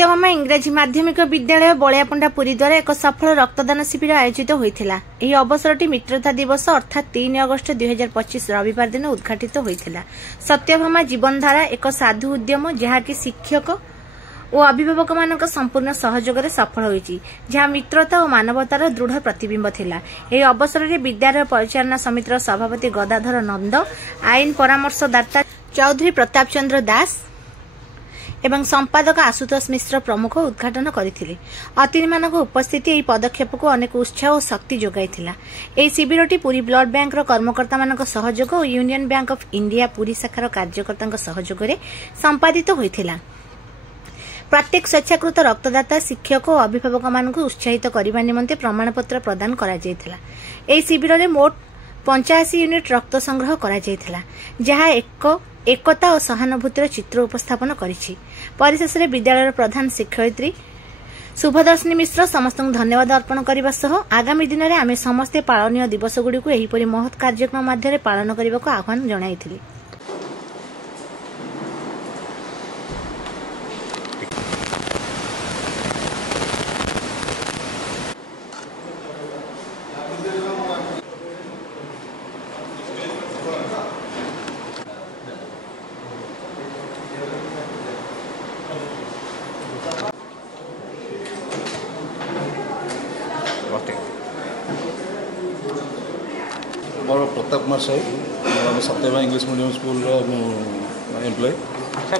सत्यभामा इंग्राजी माध्यमिक विद्यालय बलियापंडा पुरी द्वारा एक सफल रक्तदान शिविर आयोजित होता। यह अवसर मित्रता दिवस अर्थात 3 अगस्त 2025 रविवार दिन उद्घाटित होता। सत्यभामा जीवनधारा एक साधु उद्यम जहाँकि शिक्षक और अभिभावक मान संपूर्ण सहयोग सफल होती, जहाँ मित्रता और मानवतार दृढ़ प्रतिबिंब थिला। यह अवसर में विद्यालय परिचालना समितिर सभापति गदाधर नंद, आईन परामर्शदाता चौधरी प्रताप चंद्र दास एवं संपादक आशुतोष मिश्र प्रमुख उद्घाटन करथिले। अतिथि मानक उपस्थिति एही पदक्षेप को अनेक उत्साह और शक्ति जोगाइथिला। एही शिविरटी पुरी ब्लड बैंक कर्मकर्ता मानक सहयोग और union bank of India Puri शाखार कार्यकर्ता सहयोग रे संपादित होइथिला। प्रत्येक स्वेच्छाकृत रक्तदाता शिक्षक और अभिभावक मानक उत्साहित करने निमंते प्रमाणपत्र प्रदान करा जायथिला। एही शिविर रे मोट 85 यूनिट रक्त संग्रह करा जायथिला, जहाँ एकता और सहानुभूतिर चित्र उपस्थापन करिछि। परिशेष में विद्यालय प्रधान शिक्षयित्री शुभदर्शिनी मिश्र समस्त धन्यवाद अर्पण करने सह आगामी दिन में आम समस्ते पालनीय दिवस गुड़िक एहिपरि महत् कार्यक्रम माध्यम पालन करने को आह्वान जणाइथिले। मोर Pratap Kumar Sahu Satyabhama English medium school employ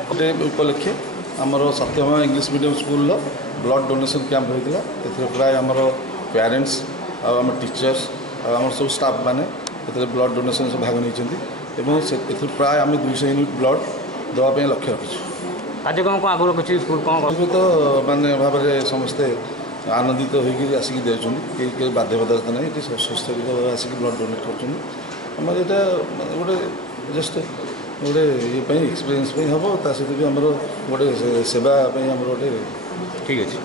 गोटे उपलक्षे आमर Satyabhama English medium school blood donation camp होता है। प्राय आमर पेरेंट्स आम टीचर्स आम सब स्टाफ मैंने ब्लड डोनेशन भाग नहीं प्राय आम 200 यूनिट ब्लड देवाई लक्ष्य रखी। कार्यक्रम को आगे रखी स्कूल कौन तो मानने भाव में समस्ते आनंदित होकर आसिक देते बाध्यबाधकता नहीं सुस्थ आसिक ब्लड डोनेट कर गोटे जस्ट गोटे ये एक्सपीरियंस हम सहित भी आम गोटे सेवा आम गोटे ठीक अच्छे।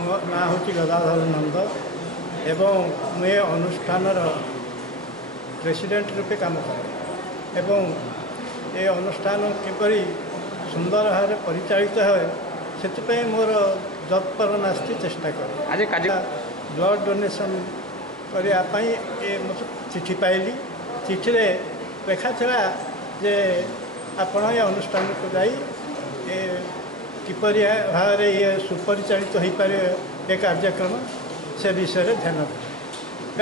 मो ना हूँ गदाधर नंद एवं मुझे अनुष्ठान प्रेसिडेंट रूपे काम करे ये अनुष्ठान किपर सुंदर भाव परिचालित है मोर जत्पर नास्ती चेष्टा कर ब्लड डोनेशन करने चिठी पाइली। चिठी लेखा था जे आपण ये अनुष्ठान को जाई किपरि भाव ये सुपरिचालित हो पारे ये कार्यक्रम से विषय ध्यान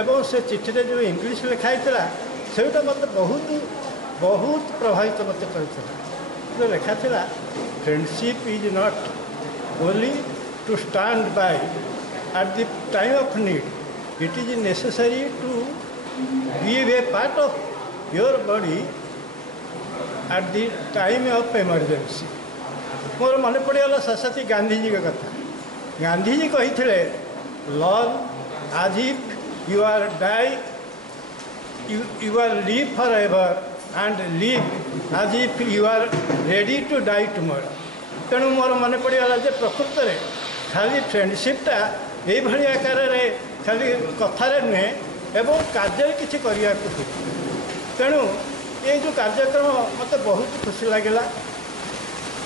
एवं से चिठी जो इंग्लिश लिखाई से मत बहुत बहुत प्रभावित मत कर लिखा था friendship is not only to stand by at the time of need, it is necessary to give a part of your body at the time of emergency. मोर मन पड़गला सरस्वती गांधी जी का कथा। गांधी जी कही थे love as if you are die you are live forever and live as if you are ready to die tomorrow. तेणु मोर मन पड़गला जे प्रकृत में खाली फ्रेंडशिपटा ये आकार खाली कथार नुहे एवं कार्य किसी करने को तेणु ये जो कार्यक्रम मत बहुत खुशी लगे।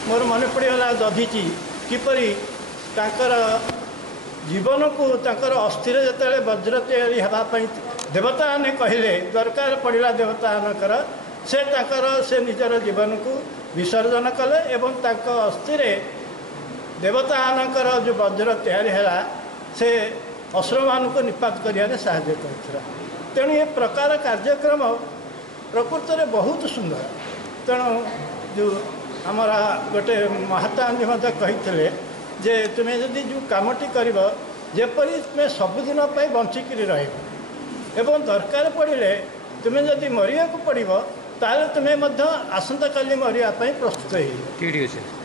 मोर मन पड़गला दधीची किपरि जीवन को अस्थिर जो वज्र तैयारी हाँपाई देवता ने कहले दरकार पड़ा देवता मानकर से निजर जीवन को विसर्जन कले एवं अस्थिर देवता मानकर जो वज्र तैयारी है से असुर मान को निपात कर साहाय्य कर। तेणु ये प्रकार कार्यक्रम प्रकृत में बहुत सुंदर। तेणु जो आमर गोटे महात्मा गांधी कही जे तुम्हें जदि जो कमटी कर जेपरी तुम्हें सबुदिन बंचिक एवं दरकार पड़े तुम्हें जदि मरिया को पड़ो ताले तुम्हें आसंता काली मरिया प्रस्तुत हो।